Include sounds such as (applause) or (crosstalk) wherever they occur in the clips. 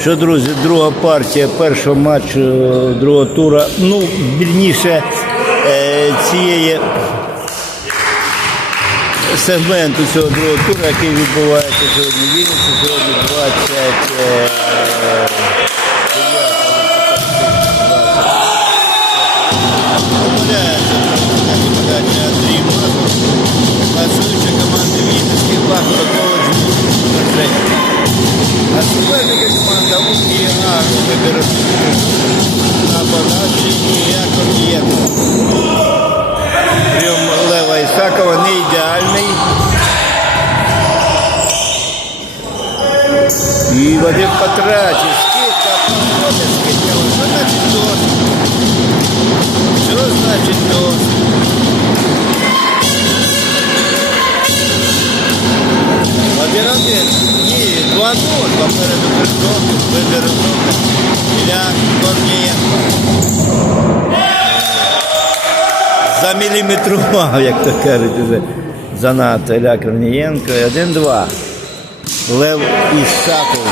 Що, друзі, друга партія першого матчу е, другого тура. Ну, вірніше е, цієї сегменту цього другого туру, який відбувається сьогодні Вінниці, сьогодні 20. УКІА вибір на подачі Яковієнко. Прийом Лева Ісакова не ідеальний. І Вадим Патрачі. Ноль. Попереду Кришков, вибір для Корнієнко. Заміліметрував, (laughs) як то кажуть, уже занадто Ілля Корнієнко. Один-два. Лев Ісаков.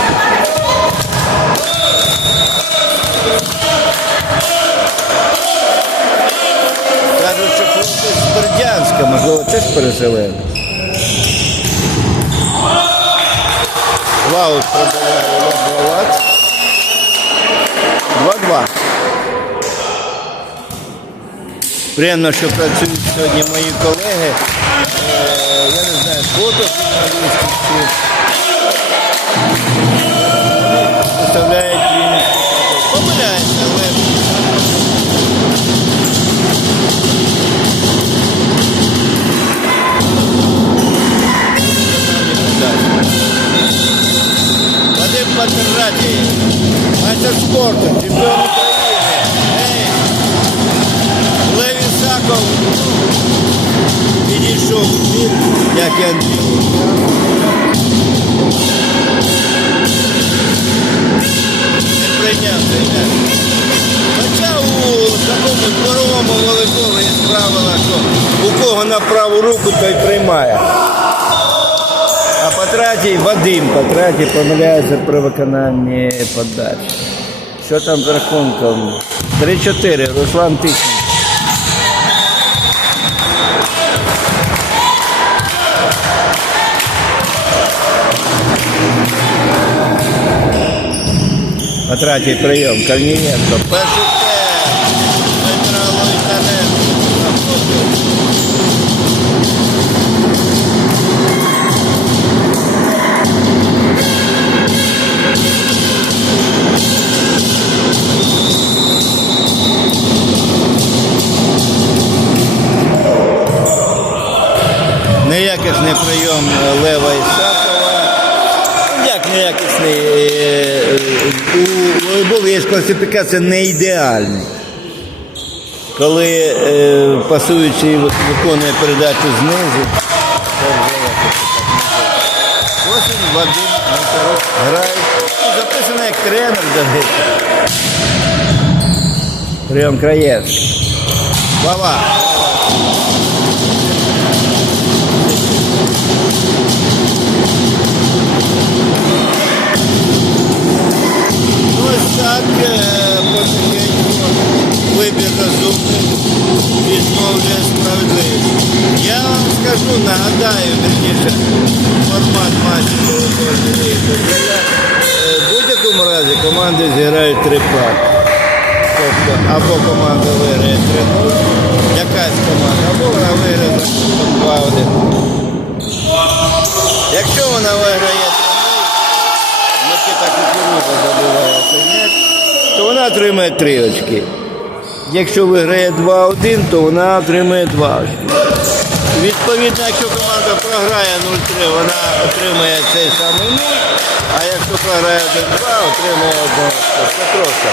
Кажуть, що хлопець з Бердянська, можливо, теж переселив. Ваут пробиває Лоброват. 2-2. Приємно, що працюють сьогодні мої колеги. Е, я не знаю, фото журналістів чи цей. Хоча у такому дворовому волейболі є правила, що у кого на праву руку, той приймає. А Патратій, Вадим Патратій помиляється при виконанні подачі. Що там з рахунком? 3-4, Руслан Тищенко. Патратій прийом, Корнієнко. Перший класифікація не ідеальний. Коли е, пасуючий виконує передачу знизу. Ось Вадим Монтаров грає. Ну, Записано як тренер, до. Прийом краєш. Бава. То вона отримає 3 очки. Якщо виграє 2-1, то вона отримує 2 очки. Відповідно, якщо команда програє 0-3, вона отримує цей самий 0, а якщо програє 1-2, отримує 1 очко. Це просто.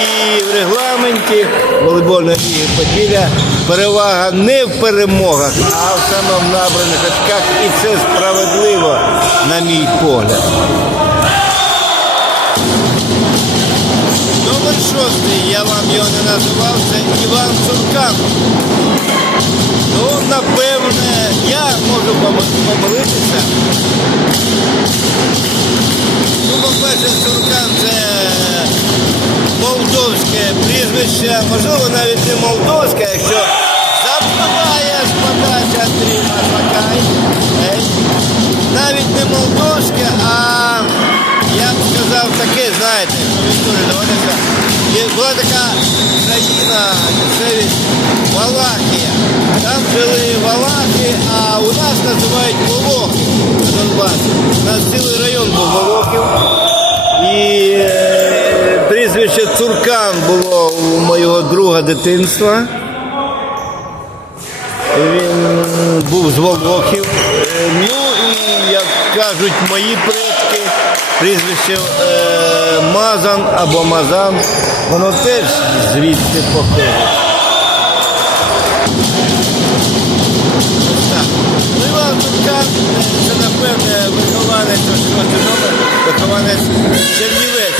І в регламенті волейбольної ліги Поділля перевага не в перемогах, а в саме в набраних очках. І це справедливо, на мій погляд. Номер 6 шостий, я вам його не називав, це Іван Цуркан. Ну, напевне, я можу пом- помилитися. Ну, по-перше, Цуркан це молдовське прізвище, можливо, навіть не молдовське, якщо запливає подачі Андрій Мазакай. Навіть не молдовське, а я б сказав таке, знаєте, що доводиться. Була така країна, місцевість Валахія. Там жили Валахи, а у нас називають Волохи на Донбасі. У нас цілий район був Волохів. І е, прізвище Цуркан було у моєго друга дитинства. Він був з Волохів. Е, Ну і як кажуть мої предки, прізвище е, Мазан або Мазан, воно теж звідси походить. Ну, Іван е, це напевне вихованець, ось номер, вихованець Цуркан.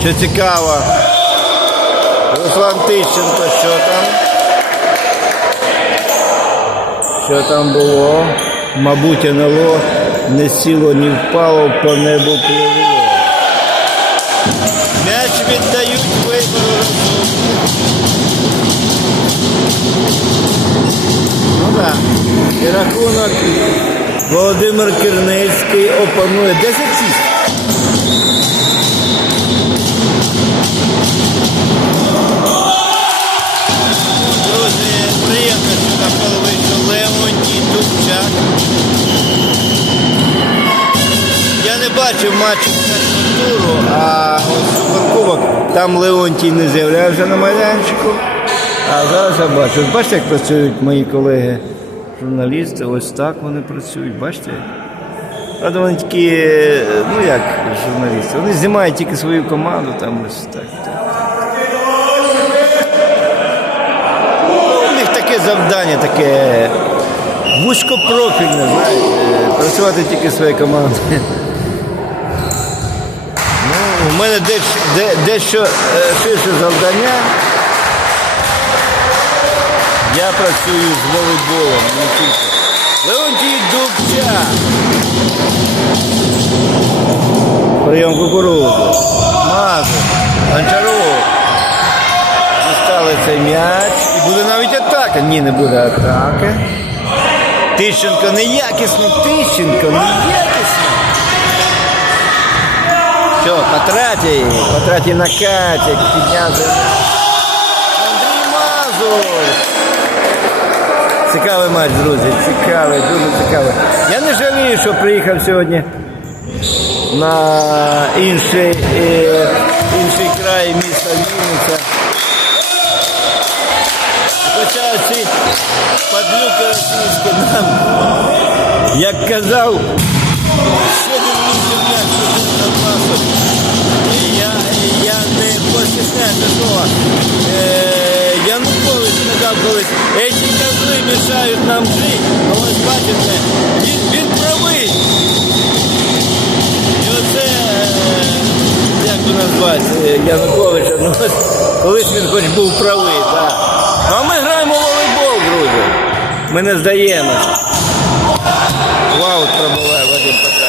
Що цікаво, Руслан Тищенко, що там? Що там було? Мабуть, НЛО не сіло, ні впало, по небу пливло. М'яч віддають вибору. Ну так. І рахунок Володимир Кирницький опанує 10-6. Першого туру, а суперкубок там Леонтій не з'являвся на майданчику. А зараз я бачу. Бачите, як працюють мої колеги журналісти, ось так вони працюють, бачите? Правда, вони такі, ну як журналісти, вони знімають тільки свою команду, там ось так. У них таке завдання, таке вузькопрофільне, знаєте, працювати тільки своєю командою. У мене дещо, де, дещо ширше завдання. Я працюю з волейболом, не. Леонтій Дубча. Прийом кукурудзу. Мазу. Гончаров. Дістали цей м'яч. І буде навіть атака. Ні, не буде атаки. Тищенко неякісно. Тищенко неякісно. Все, Патратій. Патратій на каті. Підняти. Андрій Мазур. Цікавий матч, друзі. Цікавий, дуже цікавий. Я не жалію, що приїхав сьогодні на інший, е, інший край міста Вінниця. Хоча ці падлюки російські нам, як казав, І Я, я не постісняюся слова. Е, Янукович сказав колись, ці козли мішають нам жити. А ось бачите, він, він правий. І оце, е, як би назвати, Януковича, ну, колись він хоч був правий, так. Ну, а ми граємо в волейбол, друзі. Ми не здаємося. Ваут пробуває Вадим Петрасів.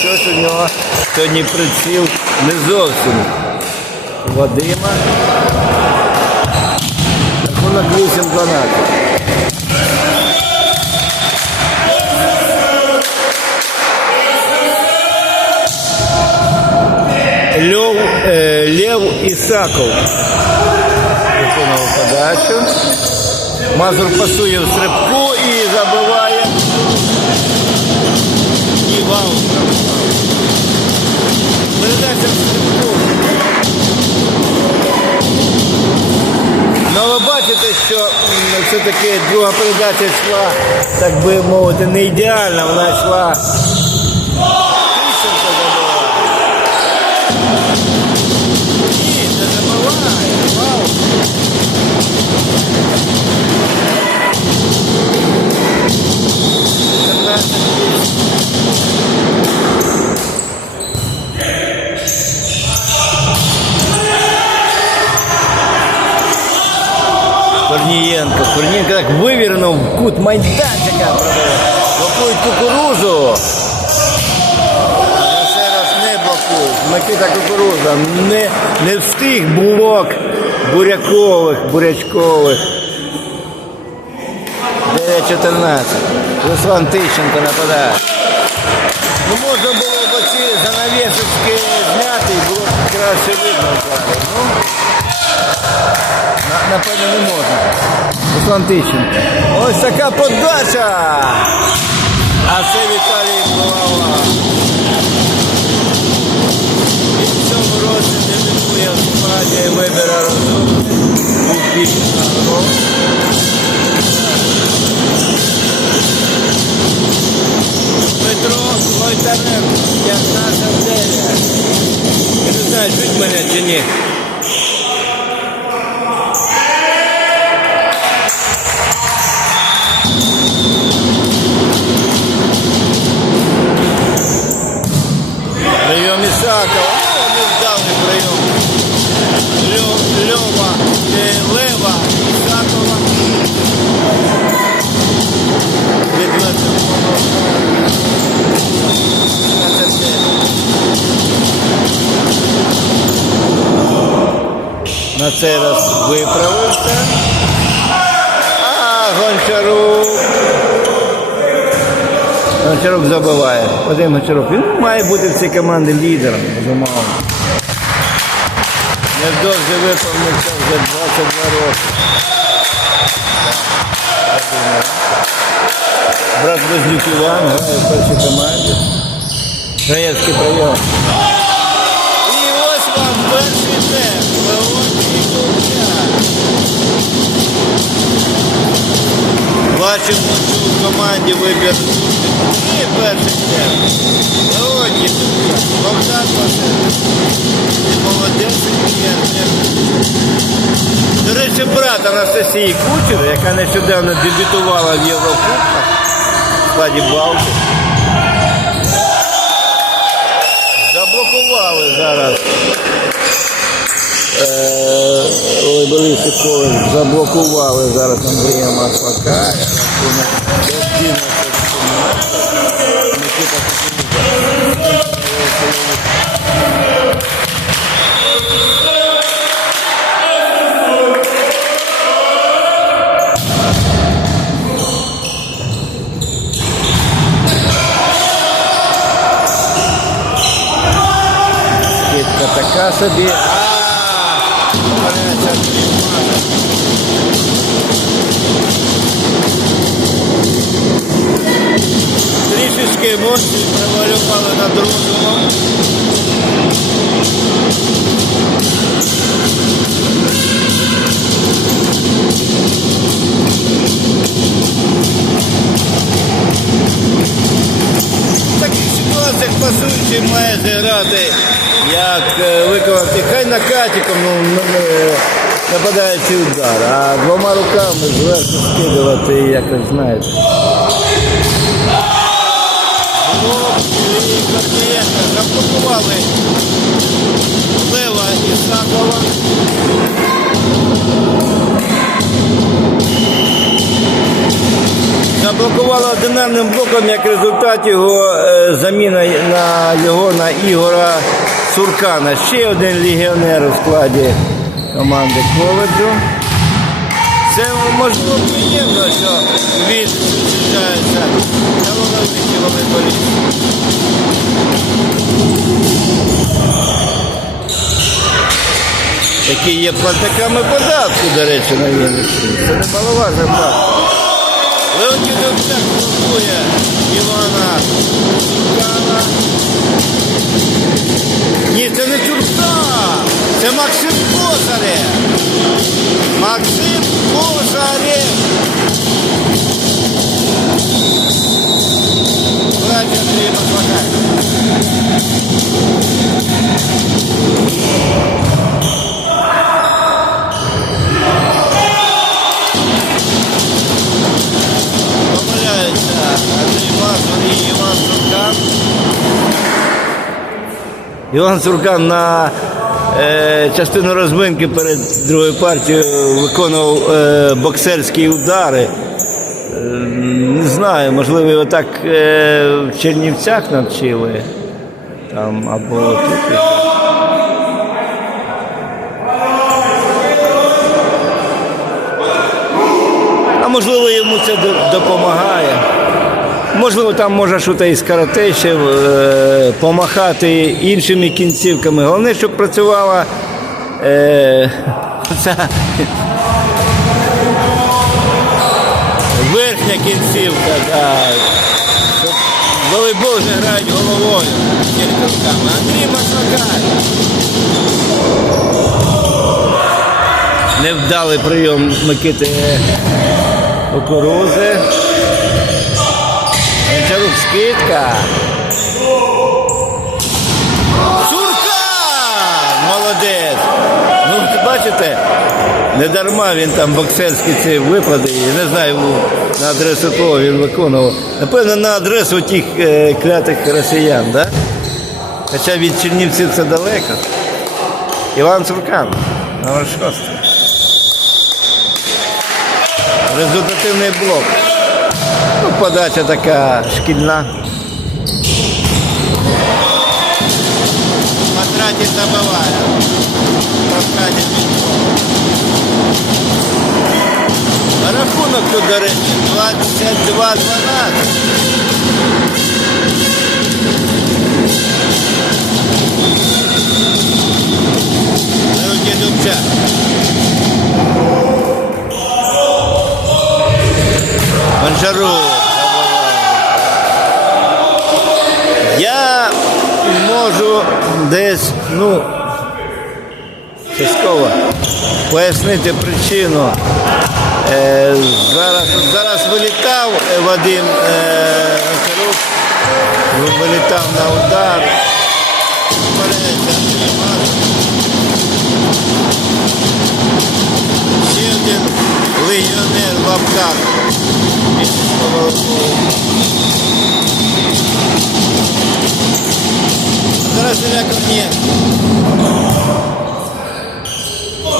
Що ж у нього сьогодні приціл не зовсім Вадима. Рахунок 8-12. Лев, е, Лев Ісаков виконав подачу. Мазур пасує в стрибку все-таки друга передача йшла, так би мовити, не ідеальна, вона йшла. Корнієнко так вивірено в кут майданчика. Блокують кукурузу. Ще раз не блокують. Микита Кукуруза не, не встиг блок бурякових, бурячкових. 9-14. Руслан Тищенко нападає. Ну можна було б ці занавісочки зняти і було краще видно. Ну, напевно, не можна. Руслан Тищенко. Ось така подача. А це Віталій Булава. І в цьому році дебютує в складі вибора розумних. Успішна гол. Петро Войтаренко, 15-9. Я не знаю, чуть мене чи ні. На цей раз виправився. А, Гончарук. Гончарук забиває. Вадим Гончарук. Він має бути в цій команді лідером, безумовно. Невдовзі виповнився вже 22 роки. Брат Близнюк Іван грає в першій команді. Граєцький прийом. І ось вам перший темп. Бачимо, в команді вибір і перший темп. Курчак. Богдан молодець. До речі, брат Анастасії Кучер, яка нещодавно дебютувала в Єврокубках в складі Балти. Заблокували зараз. Лейболісти коледж заблокували зараз Андрія Маслака. Рахунок 11-17. Микита Кукурудза. Скидка така собі. Трішечки емоцій привалювали на другому. В таких ситуаціях пасуючий має зіграти, як е, виконати, хай накатиком, ну, е, нападаючий удар, а двома руками зверху скидувати, якось знаєте. І Корнієнко заблокували Лева Ісакова. Заблокували одинарним блоком, як результат його е, заміна на його на Ігора Суркана. Ще один легіонер у складі команди коледжу. Це можливо приємно, що він зустрічається талановиті волейболісти. Які є платниками податку, до речі, на Вінниччині. Це не маловажна плата. Леонід Довчак блокує Івана Суркана. Ні, це не Чурка, це Максим Козарев. Максим Козарев. Іван Суркан. На е, частину розминки перед другою партією виконував е, боксерські удари. Е, Не знаю, можливо, його так е, в Чернівцях навчили. Там, або тут. А можливо, йому це допомагає. Можливо, там може щось із карате ще е, помахати іншими кінцівками. Головне, щоб працювала е, верхня кінцівка. В волейбол не грають головою, тільки руками. Андрій Маслакай. Невдалий прийом Микити Кукурузи. Гончарук скидка. Сурка! Молодець! Ну, бачите, не дарма він там боксерські ці випади, я не знаю на адресу кого він виконував. Напевно, на адресу тих е, клятих росіян, да? Хоча від Чернівців це далеко. Іван Суркан, номер шостий. Результативний блок. Ну, подача така шкільна. Потратить забиває. А рахунок тут, до речі, 22-12. Руки Дубчак. Гончарук. Я можу десь, ну, частково пояснити причину. Е, зараз, зараз вилітав е, Вадим е, вилітав на удар. Ще один легіонер в лапках. Зараз Корнієнко.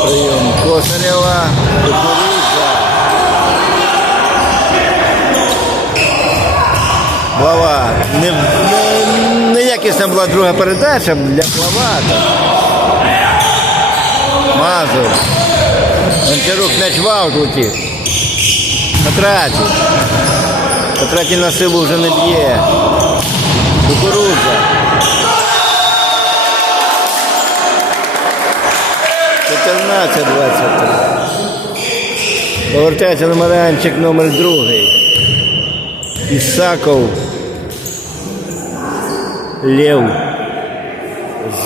Прийом Косарєва, Кукуруза. Глава. Не, не, неякісна була друга передача для Главата. Мазур. Гончарук м'яч в аут летів. Патраті. Патраті на силу вже не б'є. Кукуруза. Чотирнадцять двадцять. Повертається на майданчик номер другий. Ісаков. Лев.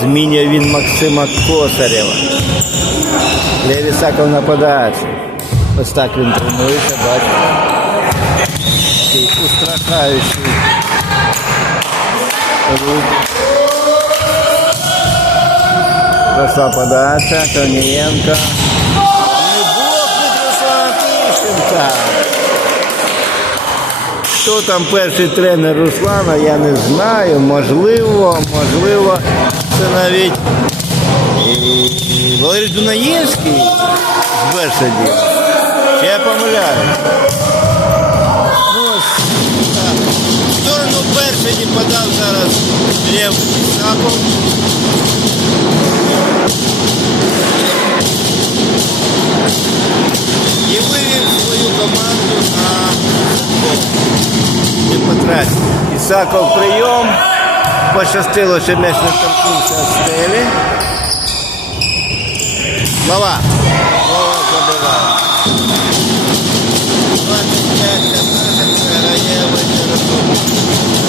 Змінює він Максима Косарєва. Лев Ісаков нападається. Ось так він тренується, бачите. Такий устрашаючий рух. Прошла подача, Корнієнко. Хто там перший тренер Руслана, я не знаю. Можливо, можливо, це навіть і Валерій Дунаєвський з Бершаді. Я помиляю? В сторону Бершаді подав зараз Лев Ісаков. І вивів свою команду на футбол. Не потратив. Ісаков прийом. Пощастило, що м'яч не торкнувся стелі. Слова. Слова забиває. Thank you.